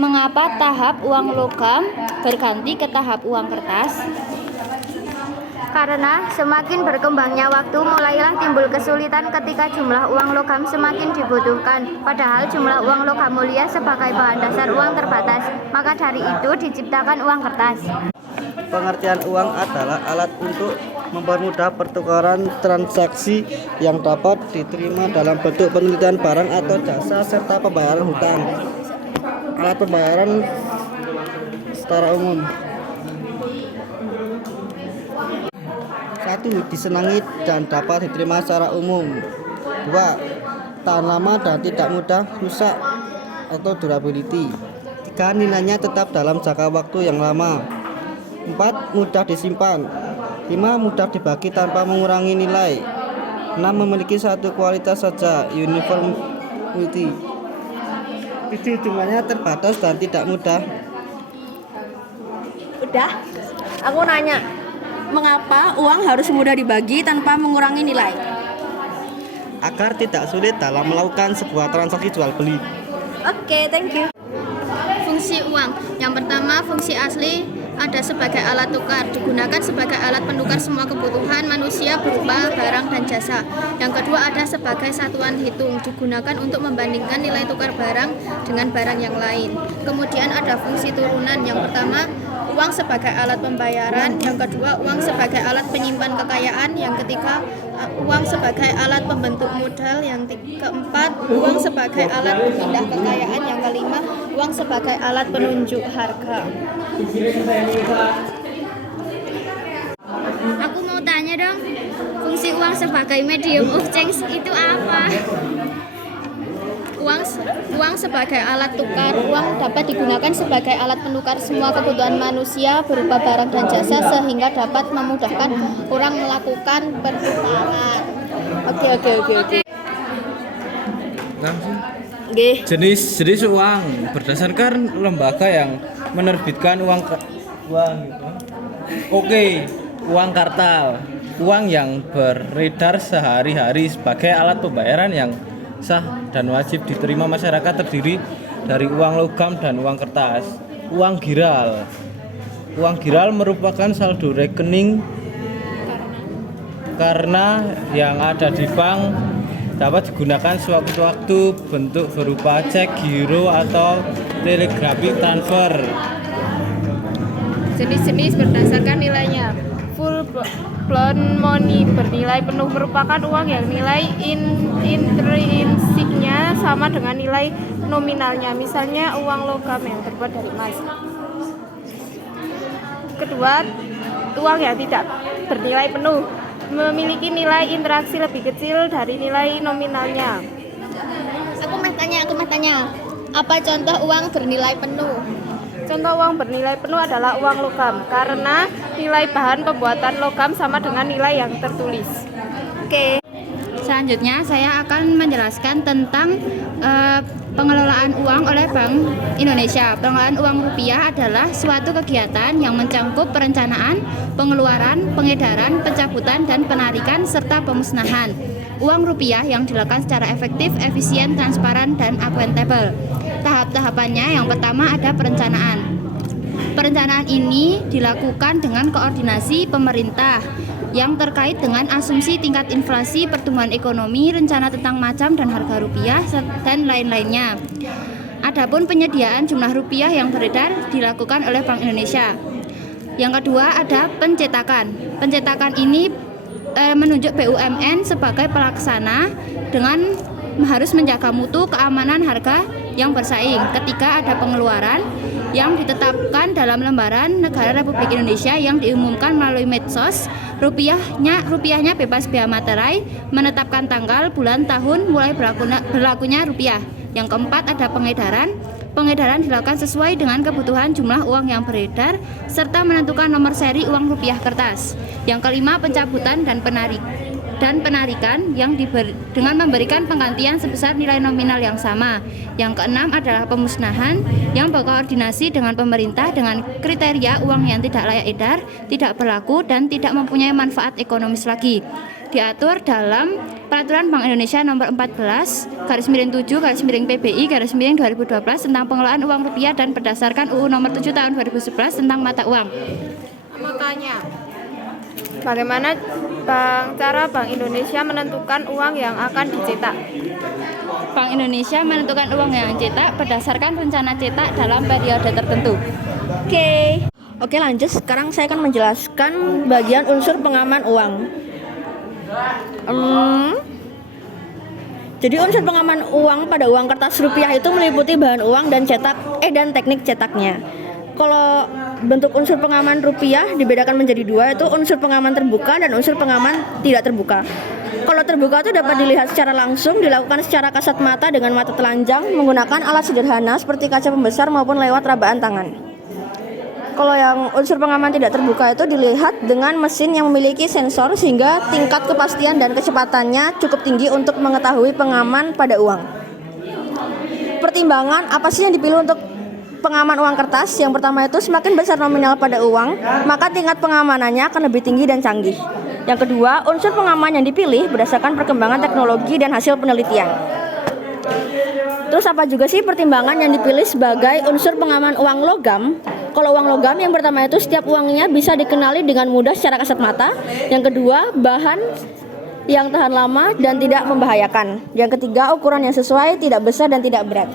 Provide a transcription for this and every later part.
Mengapa tahap uang logam berganti ke tahap uang kertas? Karena semakin berkembangnya waktu, mulailah timbul kesulitan ketika jumlah uang logam semakin dibutuhkan. Padahal jumlah uang logam mulia sebagai bahan dasar uang terbatas, maka dari itu diciptakan uang kertas. Pengertian uang adalah alat untuk mempermudah pertukaran transaksi yang dapat diterima dalam bentuk penelitian barang atau jasa serta pembayaran hutang. Alat pembayaran secara umum. 1. Disenangi dan dapat diterima secara umum. 2. Tahan lama dan tidak mudah rusak atau durability. 3. Nilainya tetap dalam jangka waktu yang lama. 4. Mudah disimpan. 5. Mudah dibagi tanpa mengurangi nilai. 6. Memiliki satu kualitas saja, uniformity. 7. Jumlahnya terbatas dan tidak mudah. Udah, aku nanya, mengapa uang harus mudah dibagi tanpa mengurangi nilai? Agar tidak sulit dalam melakukan sebuah transaksi jual beli. Oke, thank you. Fungsi uang. Yang pertama, fungsi asli ada sebagai alat tukar, digunakan sebagai alat penukar semua kebutuhan manusia berupa barang dan jasa. Yang kedua, ada sebagai satuan hitung, digunakan untuk membandingkan nilai tukar barang dengan barang yang lain. Kemudian ada fungsi turunan. Yang pertama, uang sebagai alat pembayaran. Yang kedua, uang sebagai alat penyimpan kekayaan. Yang ketiga, uang sebagai alat pembentuk modal. Yang keempat, uang sebagai alat pemindah kekayaan. Yang kelima, uang sebagai alat penunjuk harga. Aku mau tanya dong, fungsi uang sebagai medium of change itu apa? Uang sebagai alat tukar. Uang dapat digunakan sebagai alat penukar semua kebutuhan manusia berupa barang dan jasa sehingga dapat memudahkan orang melakukan pertukaran. Oke. Jenis uang berdasarkan lembaga yang menerbitkan uang gitu. Oke, uang kartal, uang yang beredar sehari-hari sebagai alat pembayaran yang sah dan wajib diterima masyarakat, terdiri dari uang logam dan uang kertas. Uang giral merupakan saldo rekening karena yang ada di bank, dapat digunakan sewaktu-waktu, bentuk berupa cek, giro, atau telegraphic transfer. Jenis-jenis berdasarkan nilainya. Full blown money bernilai penuh merupakan uang yang nilai intrinsiknya sama dengan nilai nominalnya. Misalnya uang logam yang terbuat dari emas. Kedua, uang yang tidak bernilai penuh memiliki nilai interaksi lebih kecil dari nilai nominalnya. Aku mau tanya. Apa contoh uang bernilai penuh? Contoh uang bernilai penuh adalah uang logam karena nilai bahan pembuatan logam sama dengan nilai yang tertulis. Oke. Selanjutnya saya akan menjelaskan tentang pengelolaan uang oleh Bank Indonesia. Pengelolaan uang rupiah adalah suatu kegiatan yang mencakup perencanaan, pengeluaran, pengedaran, pencabutan, dan penarikan serta pemusnahan uang rupiah yang dilakukan secara efektif, efisien, transparan, dan akuntabel. Tahap-tahapannya yang pertama ada perencanaan. Perencanaan ini dilakukan dengan koordinasi pemerintah yang terkait dengan asumsi tingkat inflasi, pertumbuhan ekonomi, rencana tentang macam dan harga rupiah, dan lain-lainnya. Adapun penyediaan jumlah rupiah yang beredar dilakukan oleh Bank Indonesia. Yang kedua ada pencetakan. Pencetakan ini menunjuk BUMN sebagai pelaksana dengan harus menjaga mutu keamanan harga yang bersaing ketika ada pengeluaran yang ditetapkan dalam lembaran negara Republik Indonesia yang diumumkan melalui medsos. Rupiahnya bebas bea materai, menetapkan tanggal, bulan, tahun mulai berlakunya rupiah. Yang keempat ada pengedaran. Pengedaran dilakukan sesuai dengan kebutuhan jumlah uang yang beredar serta menentukan nomor seri uang rupiah kertas. Yang kelima pencabutan dan dan penarikan dengan memberikan penggantian sebesar nilai nominal yang sama. Yang keenam adalah pemusnahan yang berkoordinasi dengan pemerintah dengan kriteria uang yang tidak layak edar, tidak berlaku, dan tidak mempunyai manfaat ekonomis lagi. Diatur dalam Peraturan Bank Indonesia Nomor 14/7/PBI/2012 tentang pengelolaan uang rupiah dan berdasarkan UU Nomor 7 Tahun 2011 tentang mata uang. Makanya, bagaimana cara Bank Indonesia menentukan uang yang akan dicetak? Bank Indonesia menentukan uang yang dicetak berdasarkan rencana cetak dalam periode tertentu. Oke, lanjut. Sekarang saya akan menjelaskan bagian unsur pengaman uang. Jadi unsur pengaman uang pada uang kertas rupiah itu meliputi bahan uang dan teknik cetaknya. Kalau bentuk unsur pengaman rupiah dibedakan menjadi dua, itu unsur pengaman terbuka dan unsur pengaman tidak terbuka. Kalau terbuka itu dapat dilihat secara langsung, dilakukan secara kasat mata dengan mata telanjang menggunakan alat sederhana seperti kaca pembesar maupun lewat rabaan tangan. Kalau yang unsur pengaman tidak terbuka itu dilihat dengan mesin yang memiliki sensor sehingga tingkat kepastian dan kecepatannya cukup tinggi untuk mengetahui pengaman pada uang. Pertimbangan apa sih yang dipilih untuk pengaman uang kertas? Yang pertama itu semakin besar nominal pada uang, maka tingkat pengamanannya akan lebih tinggi dan canggih. Yang kedua, unsur pengaman yang dipilih berdasarkan perkembangan teknologi dan hasil penelitian. Terus apa juga sih pertimbangan yang dipilih sebagai unsur pengaman uang logam? Kalau uang logam yang pertama itu setiap uangnya bisa dikenali dengan mudah secara kasat mata. Yang kedua, bahan yang tahan lama dan tidak membahayakan. Yang ketiga, ukuran yang sesuai, tidak besar dan tidak berat.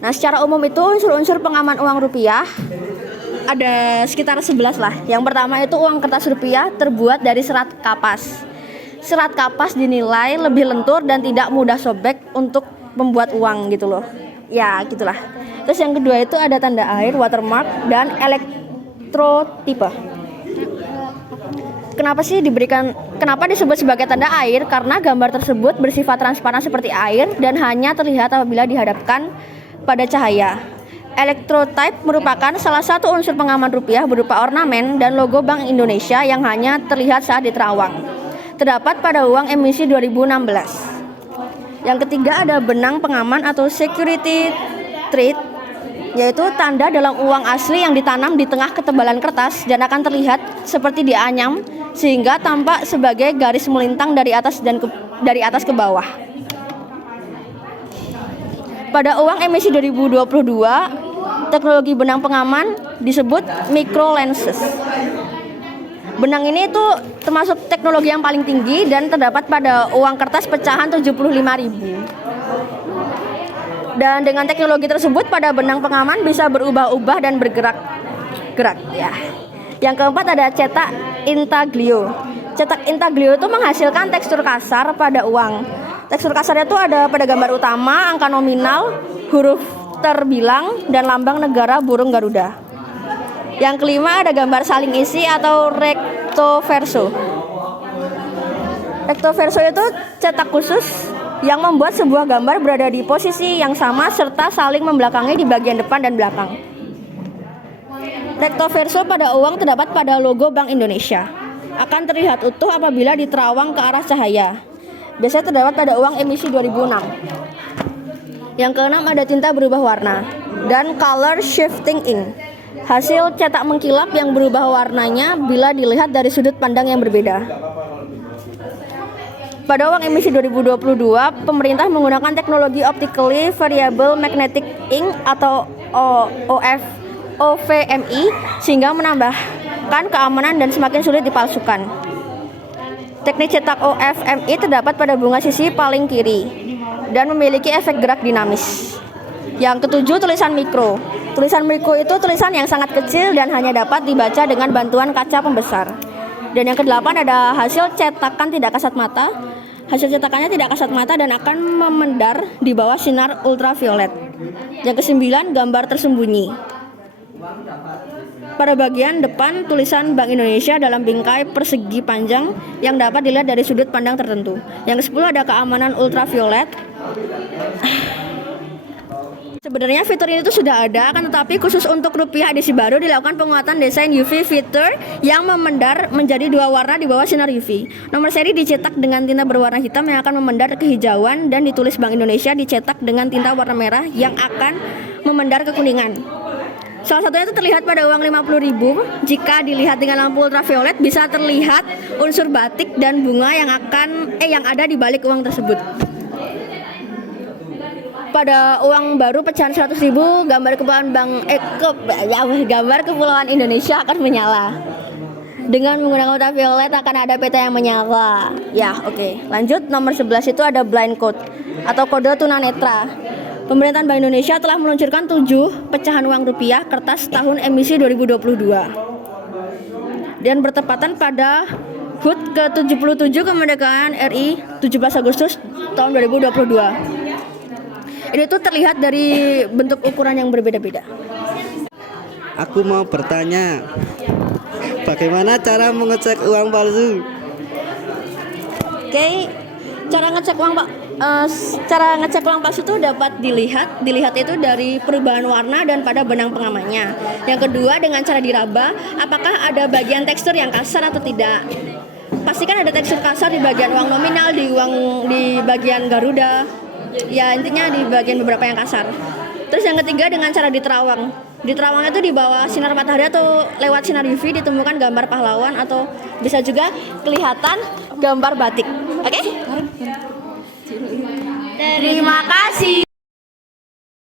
Nah, secara umum itu unsur-unsur pengaman uang rupiah ada sekitar 11 lah. Yang pertama itu uang kertas rupiah terbuat dari serat kapas. Serat kapas dinilai lebih lentur dan tidak mudah sobek untuk membuat uang gitu loh. Ya, gitulah. Terus yang kedua itu ada tanda air, watermark, dan elektrotipe. Kenapa disebut sebagai tanda air? Karena gambar tersebut bersifat transparan seperti air dan hanya terlihat apabila dihadapkan pada cahaya. Elektrotype merupakan salah satu unsur pengaman rupiah berupa ornamen dan logo Bank Indonesia yang hanya terlihat saat diterawang. Terdapat pada uang emisi 2016. Yang ketiga ada benang pengaman atau security thread, yaitu tanda dalam uang asli yang ditanam di tengah ketebalan kertas dan akan terlihat seperti dianyam sehingga tampak sebagai garis melintang dari atas ke bawah. Pada uang emisi 2022, teknologi benang pengaman disebut microlenses. Benang ini itu termasuk teknologi yang paling tinggi dan terdapat pada uang kertas pecahan 75.000. Dan dengan teknologi tersebut pada benang pengaman bisa berubah-ubah dan bergerak-gerak ya. Yang keempat ada cetak intaglio. Cetak intaglio itu menghasilkan tekstur kasar pada uang. Tekstur kasarnya itu ada pada gambar utama, angka nominal, huruf terbilang, dan lambang negara burung Garuda. Yang kelima ada gambar saling isi atau recto verso. Recto verso itu cetak khusus yang membuat sebuah gambar berada di posisi yang sama serta saling membelakangi di bagian depan dan belakang. Recto verso pada uang terdapat pada logo Bank Indonesia. Akan terlihat utuh apabila diterawang ke arah cahaya. Biasanya terdapat pada uang emisi 2006. Yang keenam ada tinta berubah warna dan color shifting in. Hasil cetak mengkilap yang berubah warnanya bila dilihat dari sudut pandang yang berbeda. Pada uang emisi 2022, pemerintah menggunakan teknologi Optically Variable Magnetic Ink atau OVMI sehingga menambahkan keamanan dan semakin sulit dipalsukan. Teknik cetak OVMI terdapat pada bunga sisi paling kiri dan memiliki efek gerak dinamis. Yang ketujuh, tulisan mikro. Tulisan mikro itu tulisan yang sangat kecil dan hanya dapat dibaca dengan bantuan kaca pembesar. Dan yang kedelapan ada hasil cetakan tidak kasat mata. Hasil cetakannya tidak kasat mata dan akan memendar di bawah sinar ultraviolet. Yang kesembilan, gambar tersembunyi. Pada bagian depan tulisan Bank Indonesia dalam bingkai persegi panjang yang dapat dilihat dari sudut pandang tertentu. Yang ke-10 ada keamanan ultraviolet. Sebenarnya fitur ini tuh sudah ada, kan tetapi khusus untuk rupiah edisi baru dilakukan penguatan desain UV fitur yang memendar menjadi 2 warna di bawah sinar UV. Nomor seri dicetak dengan tinta berwarna hitam yang akan memendar kehijauan dan ditulis Bank Indonesia dicetak dengan tinta warna merah yang akan memendar kekuningan. Salah satunya itu terlihat pada uang 50.000. Jika dilihat dengan lampu ultraviolet bisa terlihat unsur batik dan bunga yang ada di balik uang tersebut. Pada uang baru pecahan 100.000, gambar kepulauan Indonesia akan menyala. Dengan menggunakan ultraviolet akan ada peta yang menyala. Ya, oke. Lanjut, nomor 11 itu ada blind code atau kode tunanetra. Pemerintahan Bank Indonesia telah meluncurkan 7 pecahan uang rupiah kertas tahun emisi 2022. Dan bertepatan pada HUT ke-77 kemerdekaan RI 17 Agustus tahun 2022. Ini tuh terlihat dari bentuk ukuran yang berbeda-beda. Aku mau bertanya, bagaimana cara mengecek uang palsu? Oke, cara ngecek uang palsu itu dapat dilihat itu dari perubahan warna dan pada benang pengamannya. Yang kedua dengan cara diraba, apakah ada bagian tekstur yang kasar atau tidak. Pastikan ada tekstur kasar di bagian uang nominal, di bagian Garuda. Ya intinya di bagian beberapa yang kasar. Terus yang ketiga dengan cara diterawang. Diterawang itu di bawah sinar matahari atau lewat sinar UV ditemukan gambar pahlawan atau bisa juga kelihatan gambar batik. Oke? Terima kasih.